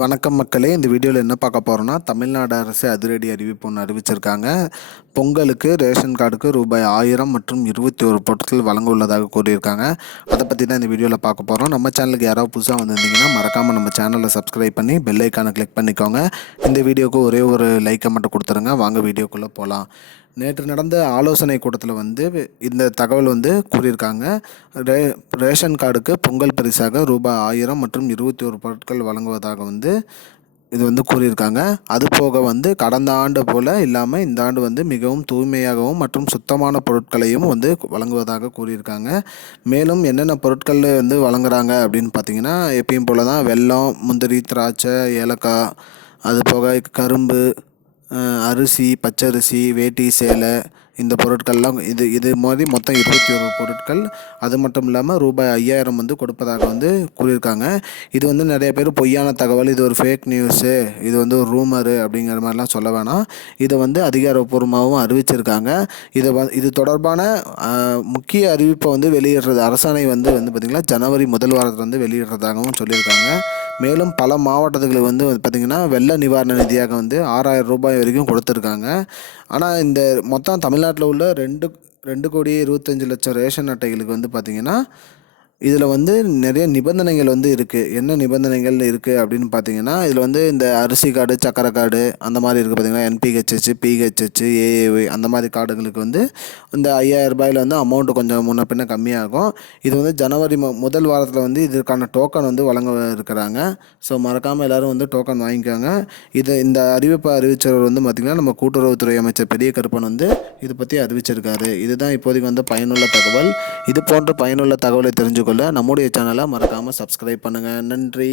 வணக்கம் மக்களே, இந்த வீடியோவில் என்ன பார்க்க போகிறோன்னா, தமிழ்நாடு அரசு அதிரடி அறிவிப்பு ஒன்று அறிவிச்சிருக்காங்க. பொங்கலுக்கு ரேஷன் கார்டுக்கு ரூபாய் 1000 மற்றும் 21 பொருட்கள் வழங்க உள்ளதாக கூறியிருக்காங்க. அதை பற்றி தான் இந்த வீடியோவில் பார்க்க போகிறோம். நம்ம சேனலுக்கு யாராவது புதுசாக வந்திருந்தீங்கன்னா மறக்காமல் நம்ம சேனலை சப்ஸ்கிரைப் பண்ணி பெல் ஐக்கானை கிளிக் பண்ணிக்கோங்க. இந்த வீடியோவுக்கு ஒரே ஒரு லைக்கை மட்டும் கொடுத்துருங்க. வாங்க வீடியோக்குள்ளே போகலாம். நேற்று நடந்த ஆலோசனை கூட்டத்தில் இந்த தகவல் கூறியிருக்காங்க. ரேஷன் கார்டுக்கு பொங்கல் பரிசாக ரூபாய் 1000 மற்றும் 21 பொருட்கள் வழங்குவதாக இது கூறியிருக்காங்க. அது போக கடந்த ஆண்டு போல் இல்லாமல் இந்த ஆண்டு மிகவும் தூய்மையாகவும் மற்றும் சுத்தமான பொருட்களையும் வழங்குவதாக கூறியிருக்காங்க. மேலும் என்னென்ன பொருட்கள் வழங்குறாங்க அப்படின்னு பார்த்தீங்கன்னா, எப்பயும் போல தான் வெல்லம், முந்திரி, திராட்சை, ஏலக்காய், அது போக கரும்பு, அரிசி, பச்சரிசி, வேட்டி, சேலை, இந்த பொருட்கள்லாம் இது மாதிரி மொத்தம் 21 பொருட்கள். அது மட்டும் இல்லாமல் ரூபாய் 5000 கொடுப்பதாக கூறியிருக்காங்க. இது நிறைய பேர் பொய்யான தகவல், இது ஒரு ஃபேக் நியூஸு, இது ஒரு ரூமரு அப்படிங்கிற மாதிரிலாம் சொல்ல வேணாம். இதை அதிகாரப்பூர்வமாகவும் அறிவிச்சிருக்காங்க. இது தொடர்பான முக்கிய அறிவிப்பை வெளியிடுறது அரசாணை பார்த்திங்கன்னா ஜனவரி முதல் வாரத்தில் வெளியிடுறதாகவும் சொல்லியிருக்காங்க. மேலும் பல மாவட்டத்துக்கு பார்த்திங்கன்னா வெள்ள நிவாரண நிதியாக 6000 ரூபாய் வரைக்கும் கொடுத்துருக்காங்க. ஆனால் இந்த மொத்தம் தமிழ்நாட்டில் உள்ள 2,25,00,000 ரேஷன் அட்டைகளுக்கு பார்த்திங்கன்னா இதில் நிறைய நிபந்தனைகள் இருக்குது. என்ன நிபந்தனைகள் இருக்குது அப்படின்னு பார்த்தீங்கன்னா, இதில் இந்த அரிசி கார்டு, சக்கரை கார்டு அந்த மாதிரி இருக்குது பார்த்திங்கன்னா, என்பிஹெச்ஹெச், பிஹெச்ஹெச், ஏஏஒய் அந்த மாதிரி கார்டுகளுக்கு இந்த 5000 ரூபாயில் அமௌண்ட்டு கொஞ்சம் முன்ன பின்ன கம்மியாகும். இது ஜனவரி முதல் வாரத்தில் இதற்கான டோக்கன் வழங்க இருக்கிறாங்க. ஸோ மறக்காமல் எல்லோரும் டோக்கன் வாங்கிக்கோங்க. இந்த அறிவிப்பை அறிவித்தவர் பார்த்திங்கன்னா நம்ம கூட்டுறவுத்துறை அமைச்சர் பெரிய கருப்பன் இதை பற்றி அறிவிச்சிருக்காரு. இதுதான் இப்போதைக்கு பயனுள்ள தகவல். இது போன்ற பயனுள்ள தகவலை தெரிஞ்சுக்கொள்ள நம்முடைய சேனலை மறக்காம சப்ஸ்கிரைப் பண்ணுங்க. நன்றி.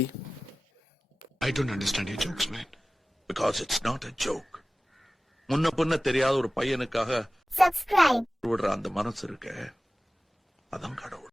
I don't understand your jokes, man. Because it's not a joke. முன்ன பின்ன தெரியாத ஒரு பையனுக்காக விடுற அந்த மனசு இருக்க, அதான் கடவுள்.